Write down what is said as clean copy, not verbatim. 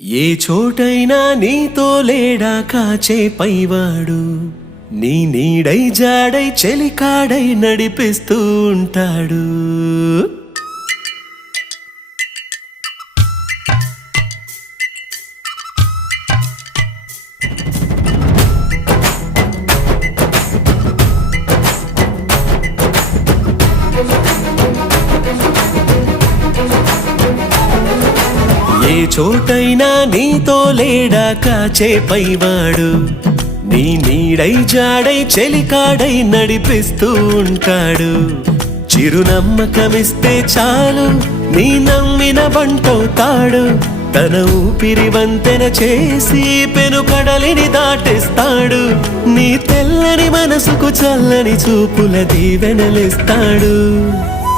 ఏ చోటైనా నీతో లేడా కాచే పైవాడు, నీ నీడై జాడై చెలికాడై నడిపిస్తూ ఉంటాడు. ఏ చోటైనా నీతో లేడా కాచే పైవాడు, నీ నీడై జాడై చెలికాడై నడిపిస్తూ ఉంటాడు. చిరునమ్మకమిస్తే చాలు నీ నమ్మిన బంటవుతాడు. తన ఊపిరి వంతెన చేసి పెను కడలిని దాటేస్తాడు. నీ తెల్లని మనసుకు చల్లని చూపుల దీవెనలిస్తాడు.